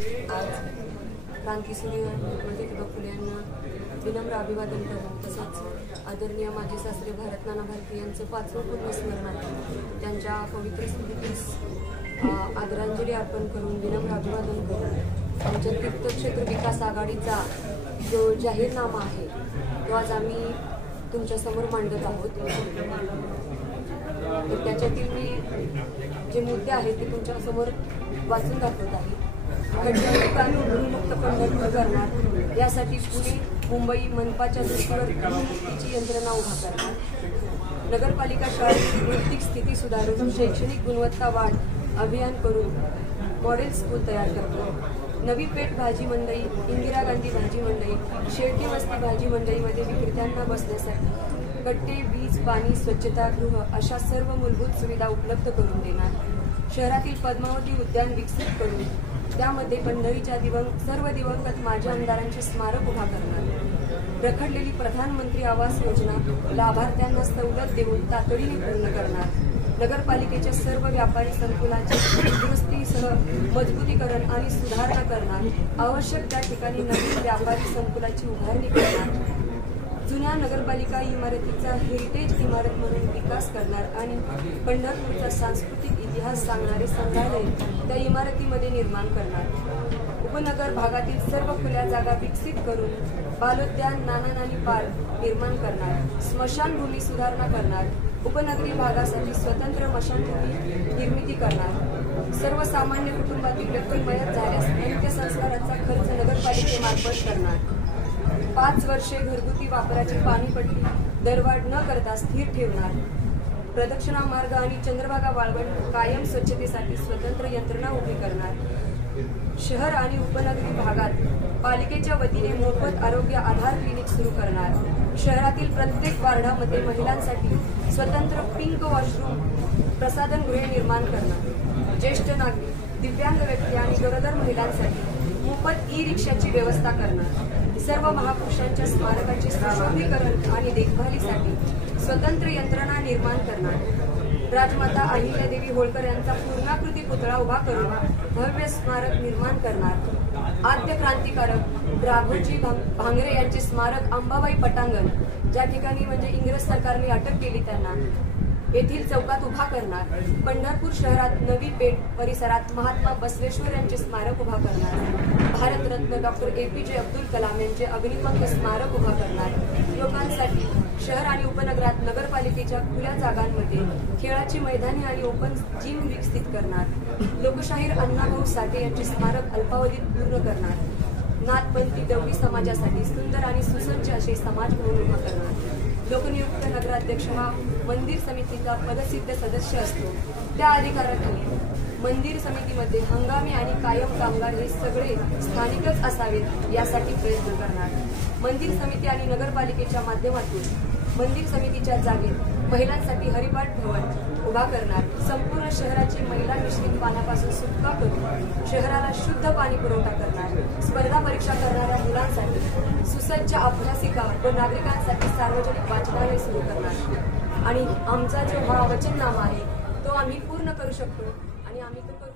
आज क्रांतीसूर्य ज्योतिबा फुले यांना विनम्र अभिवादन करून तसंच आदरणीय माजी सासरे भारतनाना भारती यांचं 5वं पुण्यस्मरण आहे त्यांच्या पवित्र स्मृतीस आदरांजली अर्पण करून विनम्र अभिवादन करून आमच्या तीर्थक्षेत्र विकास आघाडीचा जो जाहीरनामा आहे तो आज आम्ही तुमच्यासमोर मांडत आहोत। तर त्याच्यातील मी जे मुद्दे आहेत ते तुमच्यासमोर वाचून दाखवत आहे। मुक्त पंढरपूर करणार यासाठी पुणे मुंबई मनपाच्या दृष्टीवर नियुक्तीची यंत्रणा उभा करणार, नगरपालिका शाळेतील भौतिक स्थिती सुधारून शैक्षणिक गुणवत्ता वाढ अभियान करून मॉडेल स्कूल तयार करतो, नवी पेठ भाजी मंडई, इंदिरा गांधी भाजी मंडई, शेळके वस्ती भाजी मंडईमध्ये विक्रेत्यांना बसण्यासाठी कट्टे, वीज, पाणी, स्वच्छतागृह अशा सर्व मूलभूत सुविधा उपलब्ध करून देणार, शहरातील पद्मावती उद्यान विकसित करून त्यामध्ये पंढरीच्या सर्व दिवंगत माजी आमदारांचे स्मारक उभा करणार, रखडलेली प्रधानमंत्री आवास योजना लाभार्थ्यांना सवलत देऊन तातडीने पूर्ण करणार, नगरपालिकेच्या सर्व व्यापारी संकुलांच्या दुरुस्तीसह मजबूतीकरण आणि सुधारणा करणार, आवश्यक त्या ठिकाणी नवीन व्यापारी संकुलाची उभारणी करणार, जुन्या नगरपालिका इमारतीचा हेरिटेज इमारत म्हणून विकास करणार आणि पंढरपूरचा सांस्कृतिक इतिहास सांगणारे संग्रहालय त्या इमारतीमध्ये निर्माण करणार, उपनगर भागातील सर्व खुल्या जागा विकसित करून बालोद्यान, नाना नानी पार्क निर्माण करणार, स्मशानभूमी सुधारणा करणार, उपनगरी भागासाठी स्वतंत्र स्मशानभूमी निर्मिती करणार, सर्वसामान्य कुटुंबातील व्यक्ती मयत झाल्यास अंत्यसंस्काराचा खर्च नगरपालिकेमार्फत करणार, 5 वर्षे घरगुती वापराची पाणीपट्टी दरवाढ न करता स्थिर ठेवणार, प्रदक्षिणा मार्ग आणि चंद्रभागा वाळवंट कायम स्वच्छतेसाठी स्वतंत्र यंत्रणा उभी करणार, शहर आणि उपनगरी भागात पालिकेच्या वतीने मोफत आरोग्य आधार क्लिनिक सुरू करणार, शहरातील प्रत्येक वार्डामध्ये महिलांसाठी स्वतंत्र पिंक वॉशरूम प्रसाधनगृहे निर्माण करणार, ज्येष्ठ नागरिक, दिव्यांग व्यक्ती आणि गरोदर महिलांसाठी मोफत ई-रिक्षाची व्यवस्था करणार, सर्व महापुरुषांच्या स्मारकाचे सुशोभीकरण आणि देखभालीसाठी स्वतंत्र यंत्रणा निर्माण करणार, राजमाता अहिल्यादेवी होळकर यांचा पूर्णाकृती पुतळा उभा करून भव्य स्मारक निर्माण करणार, आद्य क्रांतिकारक राघोजी भांगरे यांचे स्मारक अंबाबाई पटांगण ज्या ठिकाणी म्हणजे इंग्रज सरकारने अटक केली त्यांना येथील चौकात उभा करणार, पंढरपूर शहरात नवी पेठ परिसरात महात्मा बसवेश्वर यांचे स्मारक उभा करणार, भारतरत्न डॉक्टर APJ अब्दुल कलाम यांचे अग्निपंख स्मारक उभा करणार, युवकांसाठी शहर आणि उपनगरात नगरपालिकेच्या खुल्या जागांमध्ये खेळाची मैदाने आणि ओपन जिम विकसित करणार, लोकशाहीर अण्णाभाऊ साठे यांचे स्मारक अल्पावधीत पूर्ण करणार, नाथपंथी दौडी समाजासाठी सुंदर आणि सुसज्ज असे समाज भवन उभा करणार, लोकनियुक्त नगराध्यक्ष हा मंदिर समितीचा पदसिद्ध सदस्य असतो, त्या अधिकाराखाली मंदिर समितीमध्ये हंगामी आणि कायम कामगार हे सगळे स्थानिकच असावेत यासाठी प्रयत्न करणार, मंदिर समिती आणि नगरपालिकेच्या माध्यमातून मंदिर समितीच्या जागेत महिलांसाठी हरिपाठ भवन उभा करणार, संपूर्ण शहराची महिला मिश्रित पाण्यापासून सुटका करून शहराला शुद्ध पाणी पुरवठा करणार, स्पर्धा परीक्षा करणाऱ्या मुलांसाठी सुसज्ज अभ्यासिका व नागरिकांसाठी सार्वजनिक वाचनालय सुरू करणार आणि आमचा जो हा वचननामा आहे तो आम्ही पूर्ण करू शकतो आणि आम्ही तो करू